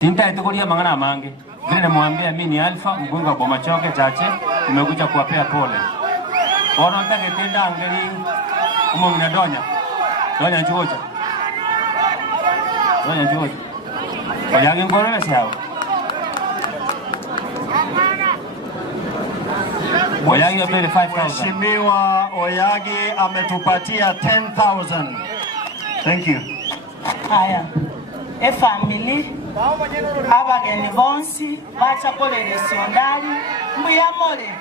Tinta itukulia mangana mange. Vile namwambia mimi ni Alpha mgunga boma choke chache nimekuja kuwapea pole. Ona ndake tenda angeli umo mnadonya. Donya njuoja. Donya njuoja. Oyagi ngorele sawa. Oyagi apele 5,000. Mheshimiwa Oyagi ametupatia 10,000. Thank you. Haya. Family abageni bonsi bacha kolere siondali mbuyamole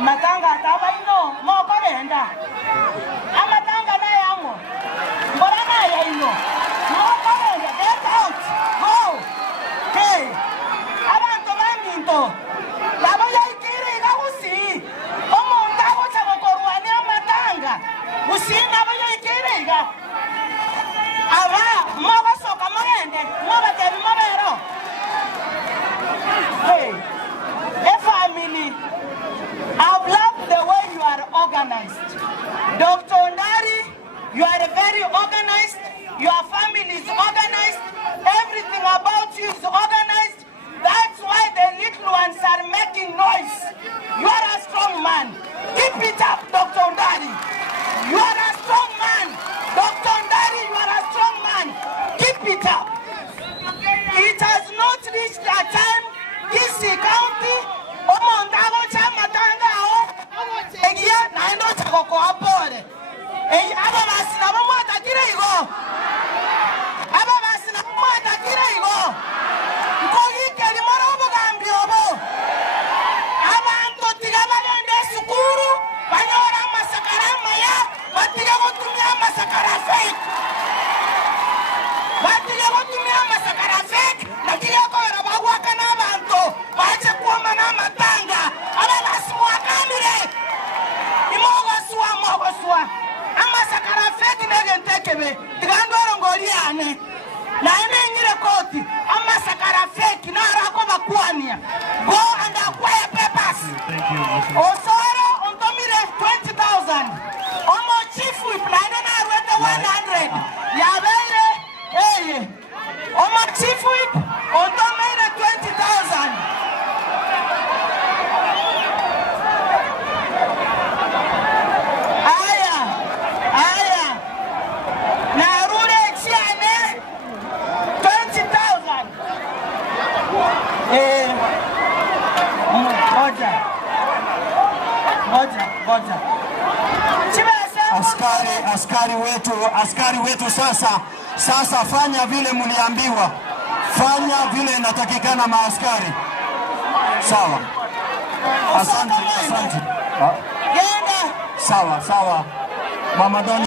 matanga tabaino mokorenda amatanga na yamo mbona ya ino mokorenda get out go hey abantu baminto labo yaikire gagusi omonta gocha gokorwani amatanga usina abo yaikire ga aba maba soka magende maba teri mabero. Hey, family, I've loved the way you are organized. Dr. Ondari, you are very organized. Your family is organized. Everything about you is organized. That's why the little ones are making noise. You are a strong man. Keep it up, Dr. Ondari. You are a strong man. Dr. Ondari, you are a strong man. Keep it up. It has not reached a time this county omondago chama tanga egia naendo chakoko apore aba basi na bomata kirego aba basi na bomata kirego ngogi kali marobo gambi obo abantu tigabalende sukuru banyora masakara maya batiga gotumya masakara fake batiga gotumya masakara fake nakiga kora bagwaka n'abantu baje kuoma n'amatanga aba baswa kamire imogoswa amasakara fake negentekebe tigandoro ngoliane na ngire koti amasakara fake narako bakwania go and acquire papers. Osoro ontomire 20,000 omo chief whip na na rwete 100 yabere hey omo chief whip ontomire 20,000. aya na rure chiane 20,000. Moja. Askari wetu sasa fanya vile mliambiwa. Fanya vile inatakikana maaskari. Sawa. Asante. Yenda. Sawa. Mama Doni.